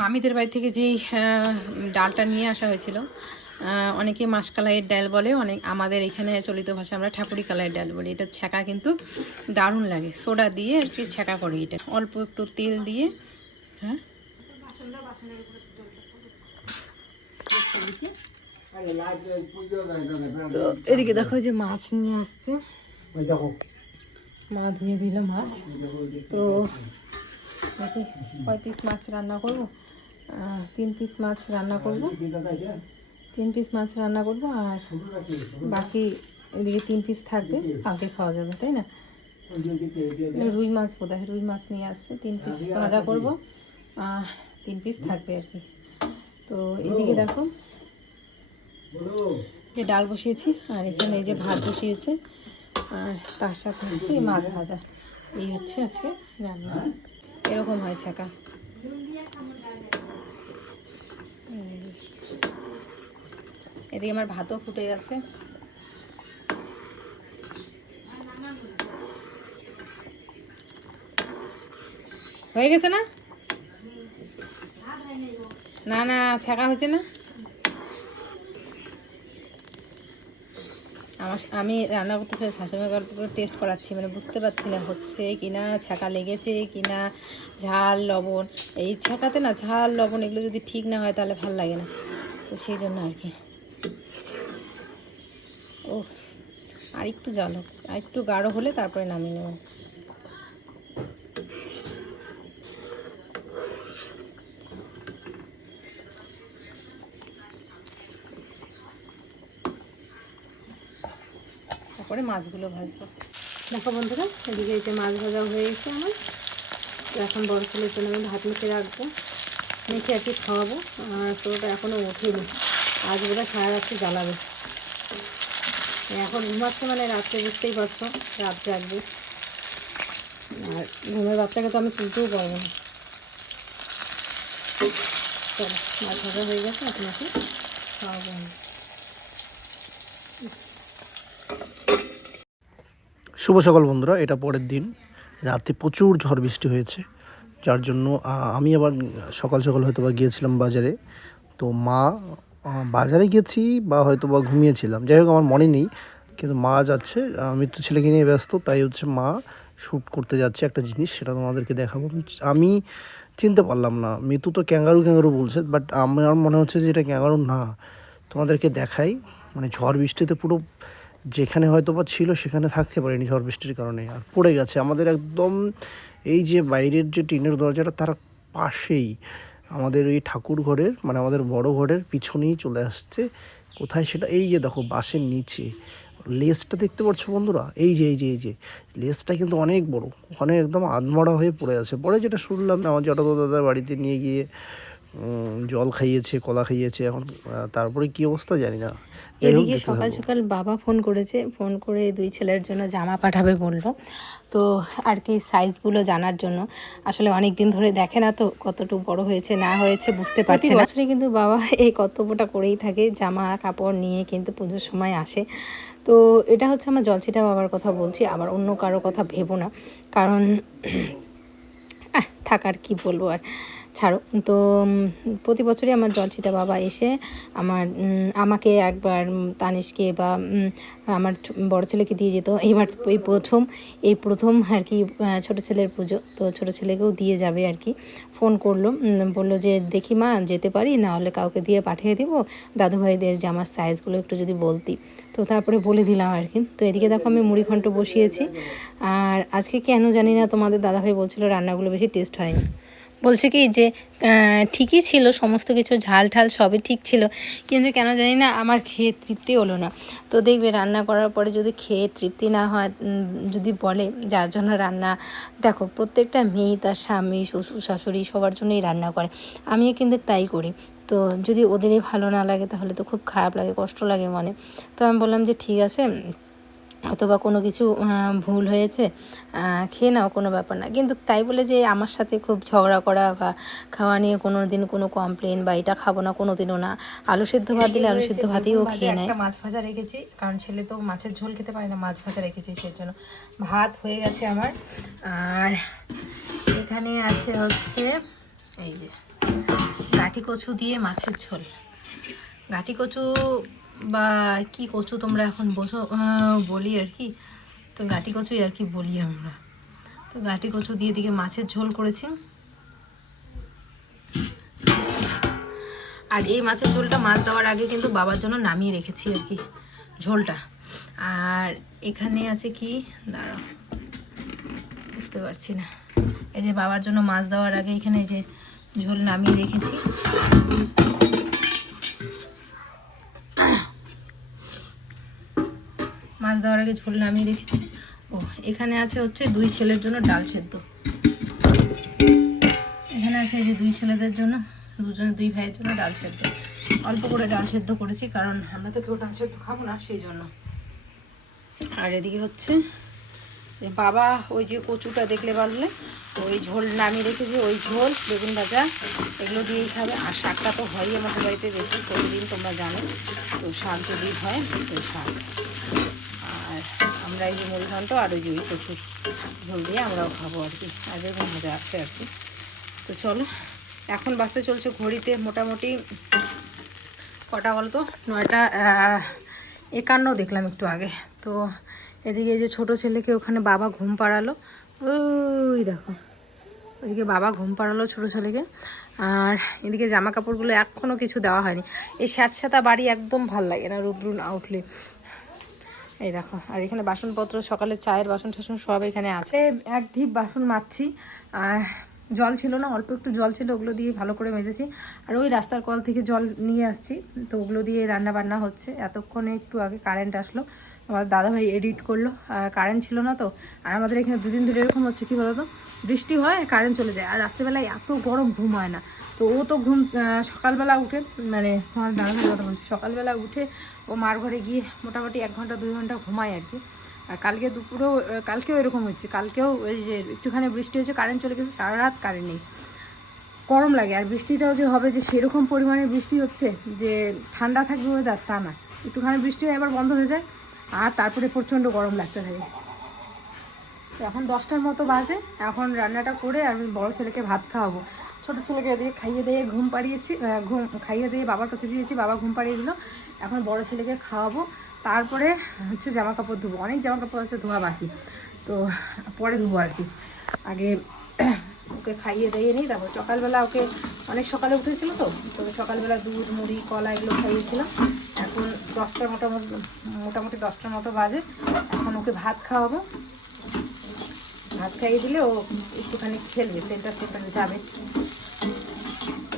মামিদের বাড়ি থেকে যেই ডালটা নিয়ে আসা হয়েছিল অনেকে মাসকালাইয়ের ডাল বলে অনেক আমাদের এখানে চলিত ভাষা আমরা ঠাকুরি কালাইয়ের ডাল বলি। এটা ছ্যাঁকা কিন্তু দারুণ লাগে। সোডা দিয়ে আর কি ছ্যাঁকা করি এটা। অল্প একটু তেল দিয়ে হ্যাঁ? তো এদিকে দেখো যে মাছ নিয়ে আসছে। মা ধুয়ে দিল মাছ। তো দেখি কয় পিস মাছ রান্না করব? তিন পিস মাছ রান্না করব। তিন পিস মাছ রান্না করব আর বাকি এদিকে তিন পিস থাকবে, কালকে খাওয়া যাবে, তাই না? রুই মাছ বোধ রুই মাছ নিয়ে আসছে, তিন পিস ভাজা করব। আর তিন পিস থাকবে আর কি। তো এদিকে দেখো, যে ডাল বসিয়েছি, আর এখানে এই যে ভাত বসিয়েছে, আর তার সাথে হচ্ছে মাছ ভাজা। এই হচ্ছে আজকে রান্না। এরকম হয় ছাকা এদিকে আমার ভাতও ফুটে গেছে। হয়ে গেছে না? না না ছাকা হয়েছে না? আমার আমি রান্না করতে শাশুড়ি গল্প করে টেস্ট করাচ্ছি মানে বুঝতে পারছি না হচ্ছে কি না ছাকা লেগেছে কি না, ঝাল, লবণ। এই ছাকাতে না ঝাল, লবণ এগুলো যদি ঠিক না হয় তাহলে ভালো লাগে না। তো সেই জন্য আর কি। ও আর একটু জল হোক আর একটু গাঢ় হলে তারপরে নামিয়ে নেব। তারপরে মাছগুলো ভাজবো। দেখো বন্ধুরা, এদিকে এই যে মাছ ভাজা হয়ে গেছে আমার। এখন বড় ছেলের জন্য আমি ভাত মেখে রাখব। মেখে আর কি খাওয়াবো। আর পুরোটা এখনও ওঠেনি। আজ বোধ সারা রাত্রি জ্বালাবে। এখন ঘুমাচ্ছে মানে রাত্রে বুঝতেই পারছ, রাত জাগবে। আর ঘুমের বাচ্চাকে তো আমি তুলতেও পারব না। চলো, মাছ ভাজা হয়ে গেছে আপনাকে খাওয়াবো আমি। শুভ সকাল বন্ধুরা, এটা পরের দিন। রাতে প্রচুর ঝড় বৃষ্টি হয়েছে, যার জন্য আমি আবার সকাল সকাল হয়তো বা গিয়েছিলাম বাজারে। তো মা বাজারে গেছি বা হয়তো বা ঘুমিয়েছিলাম। যাই হোক, আমার মনে নেই, কিন্তু মা যাচ্ছে আমি তো ছেলেকে নিয়ে ব্যস্ত, তাই হচ্ছে মা শ্যুট করতে যাচ্ছে একটা জিনিস, সেটা তোমাদেরকে দেখাবো। আমি চিনতে পারলাম না মিতু তো ক্যাঙ্গারু ক্যাঙ্গারু বলছে, বাট আমার মনে হচ্ছে যে এটা ক্যাঙ্গারু না। তোমাদেরকে দেখাই মানে ঝড় বৃষ্টিতে পুরো যেখানে হয়তো বা ছিল, সেখানে থাকতে পারেনি ঝড় বৃষ্টির কারণে। আর পড়ে গেছে। আমাদের একদম এই যে বাইরের যে টিনের দরজাটা, তার পাশেই আমাদের ওই ঠাকুর ঘরের মানে আমাদের বড় ঘরের পিছনেই চলে আসছে। কোথায় সেটা? এই যে দেখো, বাসের নিচে। লেজটা দেখতে পাচ্ছ বন্ধুরা? এই যে এই যে এই যে। লেজটা কিন্তু অনেক বড়। ওখানে একদম আধমরা হয়ে পড়ে আছে। পরে যেটা শুনলাম, আমার জটাতো দাদার বাড়িতে নিয়ে গিয়ে জল খাইয়েছে, কলা খাইয়েছে, এখন তারপরে কি অবস্থা জানি না। এদিকে সকাল সকাল বাবা ফোন করেছে ফোন করে দুই ছেলের জন্য জামা পাঠাবে বলল। তো আর কি সাইজগুলো জানার জন্য। আসলে অনেক দিন ধরে দেখে না তো কতটুকু বড় হয়েছে না হয়েছে বুঝতে পারছি না। বছরই কিন্তু বাবা এই কর্তব্যটা করেই থাকে জামা কাপড় নিয়ে কিন্তু পুজোর সময় আসে। তো এটা হচ্ছে আমার জলছিটা বাবার কথা বলছি আবার অন্য কারও কথা ভেবো না। কারণ থাকার কি বলব আর। ছাড়ো। তো প্রতি বছরই আমার জলছিটা বাবা এসে আমার আমাকে একবার তানিশকে বা আমার বড় ছেলেকে দিয়ে যেত। এবার এই প্রথম এই প্রথম আর কি ছোটো ছেলের পুজো। তো ছোটো ছেলেকেও দিয়ে যাবে আর কি। ফোন করল বলল যে, দেখি মা, যেতে পারি? না হলে কাউকে দিয়ে পাঠিয়ে দিব। দাদুভাইদের জামার সাইজগুলো একটু যদি বলতি। তো তারপরে বলে দিলাম আর কি। তো এদিকে দেখো আমি মুড়ি ঘন্ট বসিয়েছি। আর আজকে কেন জানি না তোমাদের দাদাভাই বলছিল রান্নাগুলো বেশি টেস্ট হয়নি। বলছে কি যে ঠিকই ছিল, সমস্ত কিছু ঝাল ঠাল সবই ঠিক ছিল, কিন্তু কেন জানি না আমার খেয়ে তৃপ্তি হলো না। তো দেখবে রান্না করার পরে যদি খেয়ে তৃপ্তি না হয় যদি বলে যার জন্য রান্না, দেখো প্রত্যেকটা মেয়ে তার স্বামী, শ্বশুর, শাশুড়ি সবার জন্যই রান্না করে, আমিও কিন্তু তাই করি। তো যদি ওদেরই ভালো না লাগে তাহলে তো খুব খারাপ লাগে, কষ্ট লাগে মনে। তো আমি বললাম যে ঠিক আছে অথবা কোনো কিছু ভুল হয়েছে খেয়ে নাও কোনো ব্যাপার না। কিন্তু তাই বলে যে আমার সাথে খুব ঝগড়া করা বা খাওয়া নিয়ে কোনো দিন কোনো কমপ্লেন বা এটা খাব না কোনো দিনও না। আলু সিদ্ধ ভাত দিলে আলু সিদ্ধ ভাতই ও খেয়ে নেয়। মাছ ভাজা রেখেছি কারণ ছেলে তো মাছের ঝোল খেতে পারে না মাছ ভাজা রেখেছি সেই জন্য ভাত হয়ে গেছে আমার। আর এখানে আছে হচ্ছে এই যে গাঁটি কচু দিয়ে মাছের ঝোল। গাঁটি কচু বা কি কচু তোমরা এখন? বোঝো বলি আর কি। তো গাঁটি কচুই আর কি বলি আমরা। তো গাঁটি কচু দিয়ে দিকে মাছের ঝোল করেছি। আর এই মাছের ঝোলটা মাছ দেওয়ার আগে কিন্তু বাবার জন্য নামিয়ে রেখেছি আর কি, ঝোলটা। আর এখানে আছে কি? দাঁড়াও, বুঝতে পারছি না। এই যে বাবার জন্য মাছ দেওয়ার আগে এখানে যে ঝোল নামিয়ে রেখেছি। দেওয়ার আগে ঝোল নামিয়ে রেখেছি। ও, এখানে আছে হচ্ছে দুই ছেলের জন্য ডাল সেদ্ধ। এখানে আছে যে দুই ছেলেদের জন্য, দুজনে দুই ভাইয়ের জন্য ডাল সেদ্ধ। অল্প করে ডাল সেদ্ধ করেছি, কারণ আমরা তো কেউ ডাল সেদ্ধ খাব না, সেই জন্য। আর এদিকে হচ্ছে বাবা ওই যে কচুটা দেখলে পারলে ওই ঝোল নামিয়ে রেখেছি, ওই ঝোল, বেগুন ভাজা, এগুলো দিয়েই খাবে। আর শাকটা তো হয়ই আমাদের বাড়িতে বেশি, প্রতিদিন তোমরা জানো। তো শাক যদি হয়, তো শাক। আমরা এই যে মুড়িঘণ্ট আর ওই যে ওই কচুর ঝোল দিয়ে আমরাও খাব আর কি। আর বেগুন ভাজা আছে আর কি। তো চলো, এখন বাঁচতে চলছে ঘড়িতে মোটামুটি কটা বলো তো নয়টা একান্ন দেখলাম একটু আগে। তো এদিকে যে ছোট ছেলেকে ওখানে বাবা ঘুম পাড়ালো। ওই দেখো ওইদিকে বাবা ঘুম পাড়ালো ছোট ছেলেকে। আর এদিকে জামা কাপড়গুলো এখনও কিছু দেওয়া হয়নি। এই স্যাঁতস্যাঁতা বাড়ি একদম ভালো লাগে না রুদ্র না উঠলে। এই দেখো, আর এখানে বাসনপত্র, সকালে চায়ের বাসন টাসন সব এখানে আছে। এক ঢিপ বাসন মাজছি, আর জল ছিল না, অল্প একটু জল ছিল, ওগুলো দিয়ে ভালো করে মেজেছি। আর ওই রাস্তার কল থেকে জল নিয়ে আসছি, তো ওগুলো দিয়ে রান্না বান্না হচ্ছে। এতক্ষণে একটু আগে কারেন্ট আসলো, আমার দাদাভাই এডিট করল, আর কারেন্ট ছিল না তো, আর আমাদের এখানে দুদিন ধরে এরকম হচ্ছে, কি বলতো? বৃষ্টি হয় আর কারেন্ট চলে যায়, আর রাত্রেবেলায় এত গরম ঘুম হয় না। তো ও তো ঘুম সকালবেলা উঠে মানে আমার দাদাভাইয়ের কথা বলছি, সকালবেলা উঠে ও মার ঘরে গিয়ে মোটামুটি এক ঘণ্টা, দুই ঘণ্টা ঘুমায় আর কি। আর কালকে দুপুরেও কালকেও এরকম হচ্ছে। কালকেও ওই যে একটুখানি বৃষ্টি হয়েছে কারেন্ট চলে গেছে, সারা রাত কারেন্ট নেই। গরম লাগে, আর বৃষ্টিটাও যে হবে যে সেরকম পরিমাণে বৃষ্টি হচ্ছে যে ঠান্ডা থাকবে ওয়েদার তা না। একটুখানি বৃষ্টি হয়ে এবার বন্ধ হয়ে যায়, আর তারপরে প্রচণ্ড গরম লাগতে থাকে। এখন দশটার মতো বাজে, এখন রান্নাটা করে আমি বড় ছেলেকে ভাত খাওয়াবো। ছোটো ছেলেকে দিয়ে খাইয়ে দিয়ে ঘুম পাড়িয়েছি ঘুম, খাইয়ে দিয়ে বাবার কাছে দিয়েছি, বাবা ঘুম পাড়িয়ে দিল। এখন বড় ছেলেকে খাওয়াবো। তারপরে হচ্ছে জামা কাপড় ধুবো। অনেক জামা কাপড় আছে, ধোয়া বাকি। তো পরে ধুবো আর কি। আগে ওকে খাইয়ে দিয়ে নিই, তারপর সকালবেলা ওকে, অনেক সকালে উঠেছিল তো তো সকালবেলা দুধ, মুড়ি, কলা এগুলো খাইয়েছিলাম। এখন দশটার মোটামুটি মোটামুটি দশটার মতো বাজে। এখন ওকে ভাত খাওয়াবো। ভাত খাইয়ে দিলে ও একটুখানি খেলবে সেন্টার সেন্টারে যাবে।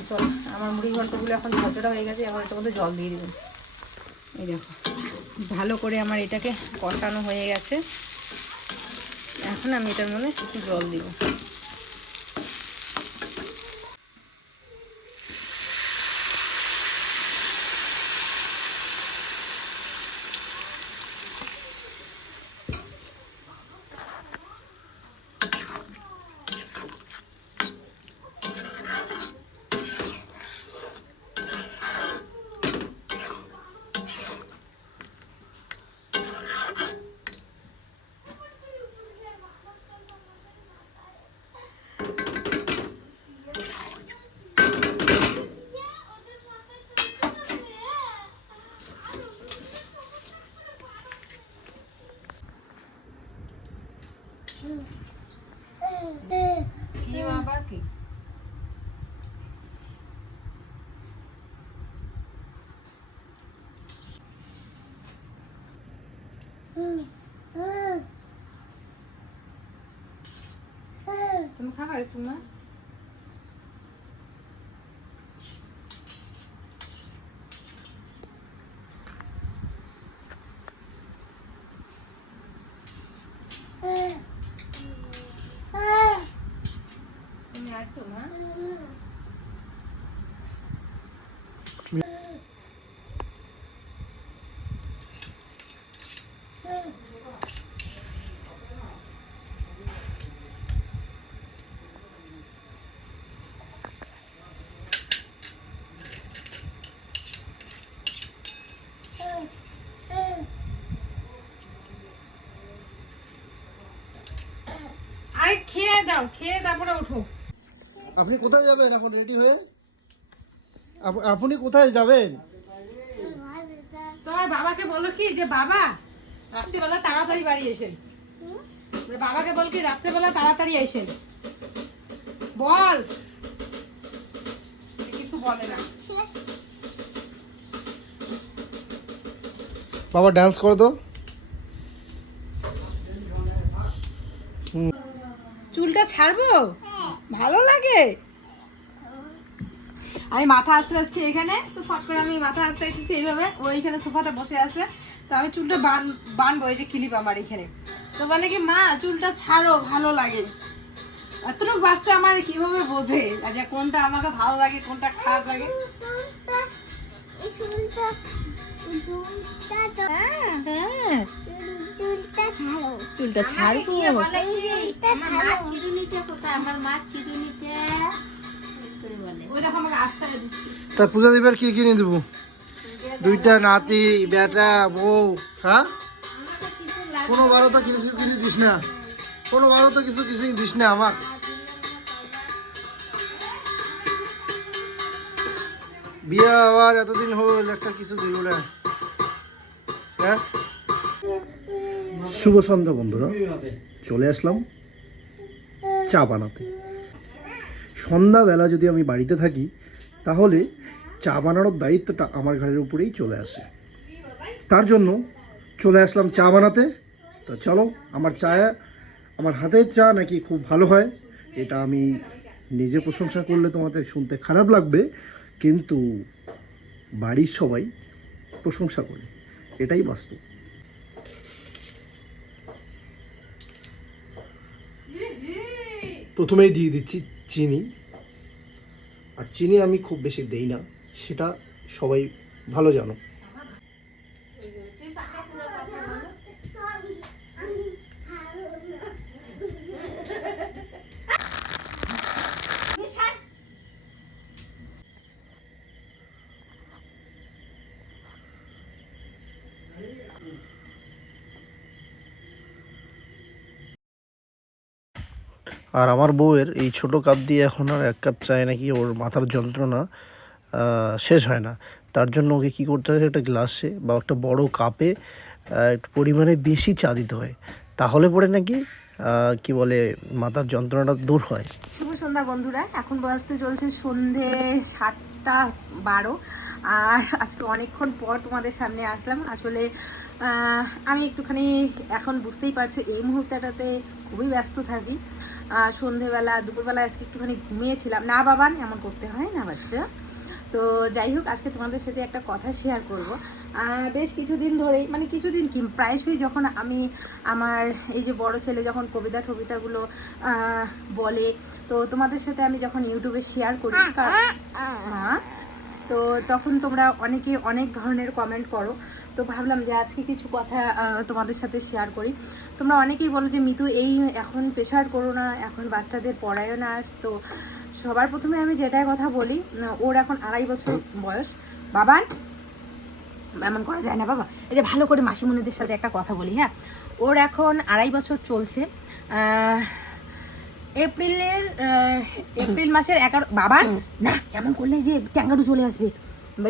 চল, আমার মুড়ি ঘন্টগুলো এখন ঝরঝরা হয়ে গেছে এখন এটার মধ্যে জল দিয়ে দেবেন এই দেখো। ভালো করে আমার এটাকে কষানো হয়ে গেছে। এখন আমি এটার মধ্যে একটু জল দিব কি বাবা কি তুমি খাবা একটু না তুমি একটু না আরে খেয়ে যাও খেয়ে তারপরে উঠো আপনি কোথায় যাবেন? এখন রেডি হয়ে? আপনি কোথায় যাবেন? তোমার বাবাকে বলো কি যে বাবা রাত্রিবেলা তাড়াতাড়ি বাড়ি এসেন। বাবাকে বল কি রাত্রেবেলা তাড়াতাড়ি এসেন। বল। কিছু বলে না। বাবা ডান্স করো তো চুলটা ছাড়বো? ভালো লাগে। আমি মাথা আসতে আসছি এখানে। তো ফট করে আমি মাথা আসতে আসছি এইভাবে। ও এইখানে সোফাতে বসে আছে। তো আমি চুলটা বান বানবো এই যে ক্লিপ আমার এখানে। তো বলে কি মা চুলটা ছাড়ো ভালো লাগে। এতটুকু বাচ্চা আমার কীভাবে বোঝে? যে কোনটা আমাকে ভালো লাগে কোনটা খারাপ লাগে? হ্যাঁ। চুলটা ছাড়বো ওই দেখো আমাকে আশ্রয় দিচ্ছে। তা পূজা দেবার কি কিনে দেবো? দুইটা নাতি বেটা বউ হ্যাঁ? কোনো বারো তো কিছু কিনে দিস না। কোনো বারো তো কিছু কিছু দিস না আমার। বিয়ে আবার এতদিন হল একটা কিছু দিল না। হ্যাঁ? শুভ সন্ধ্যা, বন্ধুরা। চলে আসলাম চা বানাতে। সন্ধ্যাবেলা যদি আমি বাড়িতে থাকি, তাহলে চা বানানোর দায়িত্বটা আমার ঘরের উপরেই চলে আসে। তার জন্য চলে আসলাম চা বানাতে। তো চলো, আমার চা আমার হাতের চা নাকি খুব ভালো হয়, এটা আমি নিজে প্রশংসা করলে তোমাদের শুনতে খারাপ লাগবে, কিন্তু বাড়ির সবাই প্রশংসা করে। এটাই বাস্তব। প্রথমেই দিয়ে দিচ্ছি চিনি। আর চিনি আমি খুব বেশি দেই না, সেটা সবাই ভালো জানো। আর আমার বউয়ের এই ছোট কাপ দিয়ে এখন আর এক কাপ চায় নাকি, ওর মাথার যন্ত্রণা শেষ হয় না। তার জন্য ওকে কী করতে হয়, একটা গ্লাসে বা একটা বড় কাপে একটু পরিমাণে বেশি চা দিতে হয়। তাহলে পরে নাকি কি বলে, মাথার যন্ত্রণাটা দূর হয়। শুভ সন্ধ্যা বন্ধুরা, এখন বাজতে চলছে সন্ধে সাতটা বারো। আর আজকে অনেকক্ষণ পর তোমাদের সামনে আসলাম। আসলে আমি একটুখানি এখন বুঝতেই পারছ, এই মুহূর্তটাতে খুবই ব্যস্ত থাকি। সন্ধেবেলা দুপুরবেলা আজকে একটুখানি ঘুমিয়েছিলাম। না বাবান, এমন করতে হয় না বাচ্চা। তো যাই হোক, আজকে তোমাদের সাথে একটা কথা শেয়ার করব। বেশ কিছুদিন ধরেই মানে কিছুদিন কি, প্রায়শই যখন আমি আমার এই যে বড় ছেলে যখন কবিতা টবিতাগুলো বলে, তো তোমাদের সাথে আমি যখন ইউটিউবে শেয়ার করি তো তখন তোমরা অনেকে অনেক ধরনের কমেন্ট করো। তো ভাবলাম যে আজকে কিছু কথা তোমাদের সাথে শেয়ার করি। তোমরা অনেকেই বলো যে, মিতু, এই এখন প্রেশার করো না, এখন বাচ্চাদের পড়ায়ও না তো সবার প্রথমে আমি যেটাই কথা বলি ওর এখন আড়াই বছর বয়স। বাবান, এমন করা যায় না, বাবা। এই যে ভালো করে মাসিমণিদের সাথে একটা কথা বলি হ্যাঁ? ওর এখন আড়াই বছর চলছে। এপ্রিলের এপ্রিল মাসের এগারো বাবা না, এমন করলে যে ট্যাঙ্গারু চলে আসবে।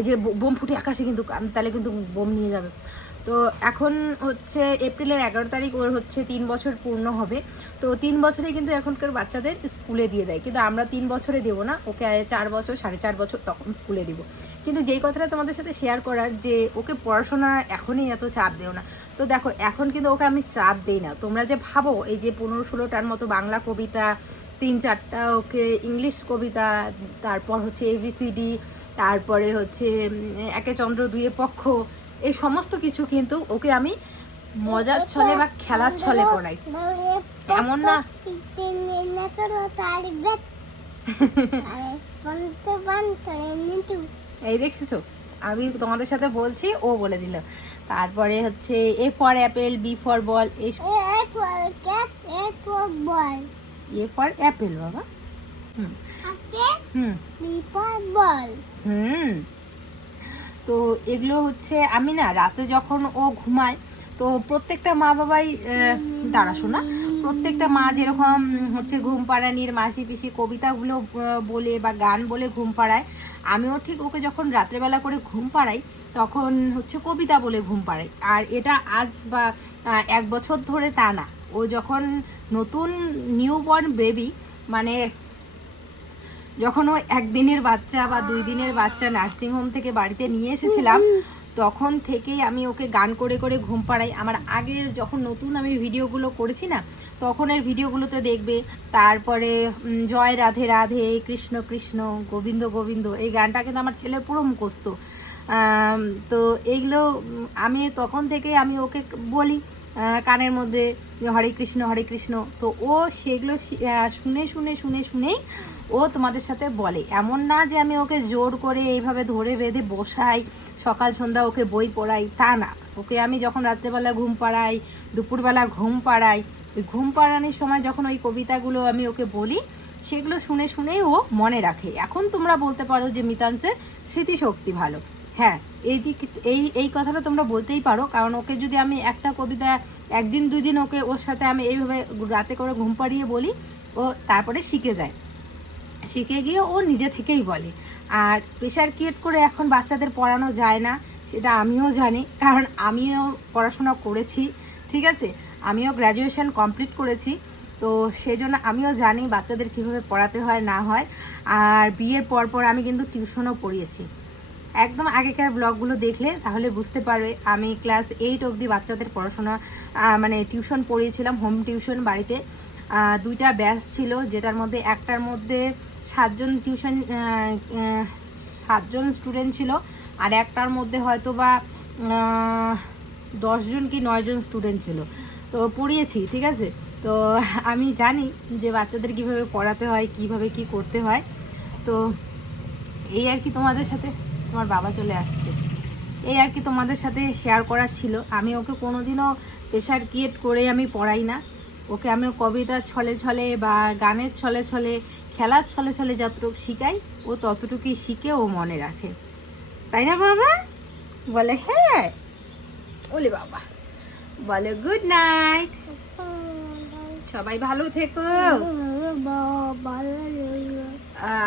যে বোম ফুটে আকাশে কিন্তু তাহলে কিন্তু বোম নিয়ে যাবে। তো এখন হচ্ছে এপ্রিলের এগারো তারিখ, ওর হচ্ছে তিন বছর পূর্ণ হবে। তো তিন বছরে কিন্তু এখনকার বাচ্চাদের স্কুলে দিয়ে দেয়। কিন্তু আমরা তিন বছরে দেবো না, ওকে চার বছর, সাড়ে চার বছর তখন স্কুলে দিব। কিন্তু যেই কথাটা তোমাদের সাথে শেয়ার করার, যে ওকে পড়াশোনা এখনই এত চাপ দেও না। তো দেখো, এখন কিন্তু ওকে আমি চাপ দেই না। তোমরা যে ভাবো, এই যে পনেরো ষোলোটার মতো বাংলা কবিতা তিন চারটা ওকে ইংলিশ কবিতা তারপর হচ্ছে এবিসিডি তারপরে হচ্ছে একে চন্দ্র দুয়ে পক্ষ এই সমস্ত কিছু কিন্তু ওকে আমি মজার ছলে বা খেলার ছলে পড়াই। এমন না? এই দেখেছ? আমি তোমাদের সাথে বলছি ও বলে দিল। তারপরে হচ্ছে A for apple B for ball এই এ ফর অ্যাপেল বাবা। হুম। হুম। হুম। তো এগুলো হচ্ছে আমি না রাতে যখন ও ঘুমায় তো প্রত্যেকটা মা বাবাই দাঁড়া শোনা প্রত্যেকটা মা যেরকম হচ্ছে ঘুম পাড়ানির মাসি পিসি কবিতাগুলো বলে বা গান বলে ঘুম পাড়ায় আমিও ঠিক ওকে যখন রাত্রেবেলা করে ঘুম পাড়াই তখন হচ্ছে কবিতা বলে ঘুম পাড়াই। আর এটা আজ বা এক বছর ধরে তা না। ও যখন নতুন নিউ বর্ন বেবি মানে যখন ও একদিনের বাচ্চা বা দুই দিনের বাচ্চা নার্সিংহোম থেকে বাড়িতে নিয়ে এসেছিলাম তখন থেকেই আমি ওকে গান করে করে ঘুম পাড়াই। আমার আগের যখন নতুন আমি ভিডিওগুলো করেছি না তখনের ভিডিওগুলোতে দেখবে তারপরে জয় রাধে রাধে কৃষ্ণ কৃষ্ণ গোবিন্দ গোবিন্দ এই গানটা কিন্তু আমার ছেলের পুরো মুখস্থ। তো এইগুলো আমি তখন থেকে আমি ওকে বলি কানের মধ্যে যে হরে কৃষ্ণ হরে কৃষ্ণ, তো ও সেগুলো শুনে শুনে শুনে, শুনেই ও তোমাদের সাথে বলে। এমন না যে আমি ওকে জোর করে এইভাবে ধরে বেঁধে বসাই, সকাল, সন্ধ্যা ওকে বই পড়াই, তা না। ওকে আমি যখন রাত্রেবেলা ঘুম পাড়াই, দুপুরবেলা ঘুম পাড়াই, ওই ঘুম পাড়ানোর সময় যখন ওই কবিতাগুলো আমি ওকে বলি, সেগুলো শুনে, শুনেই ও মনে রাখে। এখন তোমরা বলতে পারো যে মিতাংশের স্মৃতিশক্তি ভালো। হ্যাঁ এই দিক, এই এই কথাটা তোমরা বলতেই পারো, কারণ ওকে যদি আমি একটা কবিতা একদিন দুই দিন ওকে ওর সাথে আমি এইভাবে রাতে করে ঘুম পাড়িয়ে বলি, ও তারপরে শিখে যায়। শিখে গিয়ে ও নিজে থেকেই বলে। আর প্রেশার ক্রিয়েট করে এখন বাচ্চাদের পড়ানো যায় না, সেটা আমিও জানি, কারণ আমিও পড়াশোনা করেছি, ঠিক আছে? আমিও গ্র্যাজুয়েশন কমপ্লিট করেছি, তো সেই জন্য আমিও জানি বাচ্চাদের কীভাবে পড়াতে হয়, না হয়। আর বিয়ের পর পর আমি কিন্তু টিউশনও পড়িয়েছি। একদম আগেকার ব্লগগুলো দেখলে তাহলে বুঝতে পারবে, আমি ক্লাস এইট অবধি বাচ্চাদের পড়াশোনা মানে টিউশন পড়িয়েছিলাম হোম টিউশন বাড়িতে। দুইটা ব্যাচ ছিল, যেটার মধ্যে একটার মধ্যে সাতজন টিউশন সাতজন স্টুডেন্ট ছিল, আর একটার মধ্যে হয়তো বা দশজন কি নয়জন স্টুডেন্ট ছিল। তো পড়িয়েছি, ঠিক আছে? তো আমি জানি যে বাচ্চাদের কীভাবে পড়াতে হয়, কীভাবে কি করতে হয়। তো এই আর কি তোমাদের সাথে। তোমার বাবা চলে আসছে। এই আর কি তোমাদের সাথে শেয়ার করার ছিল। আমি ওকে কোনোদিনও প্রেশার ক্রিয়েট করে আমি পড়াই না। ওকে আমি কবিতার ছলে ছলে বা গানের ছলে ছলে খেলার ছলে ছলে যতটুকু শিখাই ও ততটুকুই শিখে ও মনে রাখে। তাই না বাবা? বলে হ্যাঁ। ওলে বাবা। বলে গুড নাইট সবাই ভালো থেকো।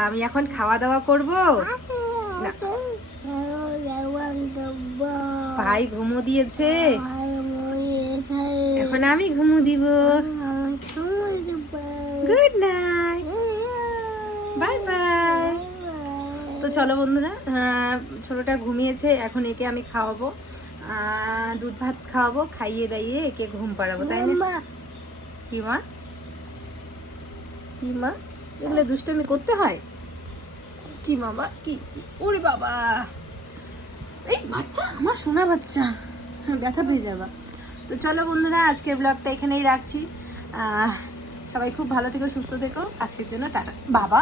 আমি এখন খাওয়া দাওয়া করব? না। ভাই ঘুমো দিয়েছে। এখন আমি ঘুমো দিব। গুড নাইট বাই বাই তো চলো বন্ধুরা ছোটটা ঘুমিয়েছে এখন একে আমি খাওয়াবো। দুধ ভাত খাওয়াবো খাইয়ে দাইয়ে একে ঘুম পাড়াবো তাই না? কি মা? কি মা? এগুলো দুষ্টমি করতে হয়? কি কি কি? ওরে বাবা। এই বাচ্চা, আমার সোনা বাচ্চা। হ্যাঁ ব্যথা পেয়ে যাবা। তো চলো বন্ধুরা, আজকের ব্লগটা এখানেই রাখছি। সবাই খুব ভালো থেকো, সুস্থ থেকো। আজকের জন্য টাটা। বাবা।